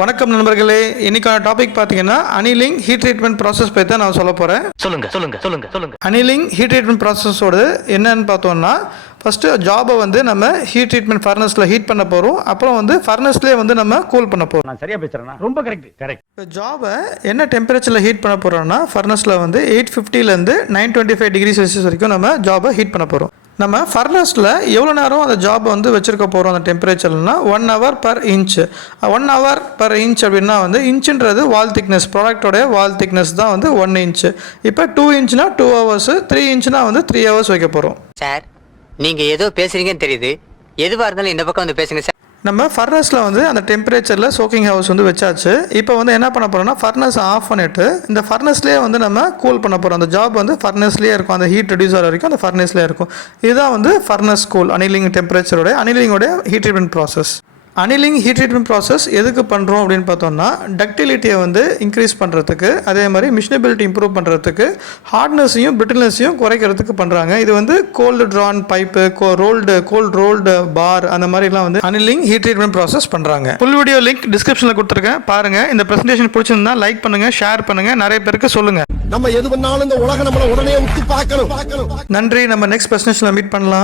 வணக்கம் நண்பர்களே, இன்னைக்கான டாபிக் பார்த்தீங்கன்னா அனிலிங் ஹீட் ட்ரீட்மெண்ட் ப்ராசஸ் பற்றி தான் நான் சொல்ல போகிறேன். சொல்லுங்க. அனிலிங் ஹீட் ட்ரீட்மெண்ட் ப்ராசஸோடு என்னன்னு பார்த்தோம்னா, ஃபஸ்ட்டு ஜாபை வந்து நம்ம ஹீட் ட்ரீட்மெண்ட் ஃபர்னஸில் ஹீட் பண்ண போகிறோம். அப்புறம் வந்து ஃபர்னஸ்லேயே வந்து நம்ம கூல் பண்ண போகிறோம். நான் சரியாக பேசுகிறேன்னா ரொம்ப கரெக்ட். இப்போ ஜாபை என்ன டெம்பரேச்சரில் ஹீட் பண்ண போகிறோம்னா, ஃபர்னஸில் வந்து 850லேருந்து 925 டிகிரி செல்சியஸ் வரைக்கும் நம்ம ஜாபை ஹீட் பண்ண போகிறோம். நம்ம ஃபர்னஸில் எவ்வளோ நேரம் அந்த ஜாப் வந்து வச்சுருக்க போகிறோம் அந்த டெம்பரேச்சர்னா 1 hour per inch. 1 hour per inch அப்படின்னா வந்து இன்ச்சுன்றது வால் திக்னஸ், ப்ராடக்டோடைய வால் திக்னஸ் தான் வந்து 1 inch. இப்போ 2 inchனா 2 hours, 3 inchனா வந்து 3 hours வைக்க போகிறோம். சார், நீங்கள் ஏதோ பேசுகிறீங்கன்னு தெரியுது. எதுவாக இருந்தாலும் இந்த பக்கம் வந்து பேசுங்க சார். நம்ம ஃபர்னஸில் வந்து அந்த டெம்பரேச்சரில் சோக்கிங் ஹவுஸ் வந்து வச்சாச்சு. இப்போ வந்து என்ன பண்ண போகிறோம்னா, ஃபர்னஸ் ஆஃப் பண்ணிவிட்டு இந்த ஃபர்னஸ்லேயே வந்து நம்ம கூல் பண்ண போகிறோம். அந்த ஜாப் வந்து ஃபர்னஸ்லேயே இருக்கும், அந்த ஹீட் ரெடியூஸ் ஆகிற வரைக்கும் அந்த ஃபர்னஸ்லேயே இருக்கும். இதுதான் வந்து ஃபர்னஸ் கூல் அனிலிங் டெம்பரேச்சரோட அனிலிங்கோட heat treatment process. Annealing heat treatment process எதுக்கு பண்ணுறோம் அப்படின்னு பார்த்தோம்னா, டக்டிலிட்டியை வந்து இன்க்ரீஸ் பண்ணுறதுக்கு, அதே மாதிரி மிஷினபிலிட்டி இம்ப்ரூவ் பண்ணுறதுக்கு, ஹார்ட்னஸையும் பிரிட்டில்னஸையும் குறைக்கிறதுக்கு பண்ணுறாங்க. இது வந்து cold drawn pipe, cold rolled bar, அந்த மாதிரிலாம் வந்து அனிலிங் ஹீட் ட்ரீட்மெண்ட் ப்ராசஸ் பண்ணுறாங்க. ஃபுல் வீடியோ லிங்க் டிஸ்கிரிப்ஷனில் கொடுத்துருக்கேன், பாருங்கள். இந்த ப்ரெசன்டேஷன் பிடிச்சிருந்தா லைக் பண்ணுங்கள், ஷேர் பண்ணுங்கள், நிறைய பேருக்கு சொல்லுங்கள். நம்ம எது பண்ணாலும் இந்த உலகம் நம்மளை உடனே உத்து பார்க்கணும். நன்றி. நம்ம நெக்ஸ்ட் ப்ரெசன்டேஷனில் மீட் பண்ணலாம்.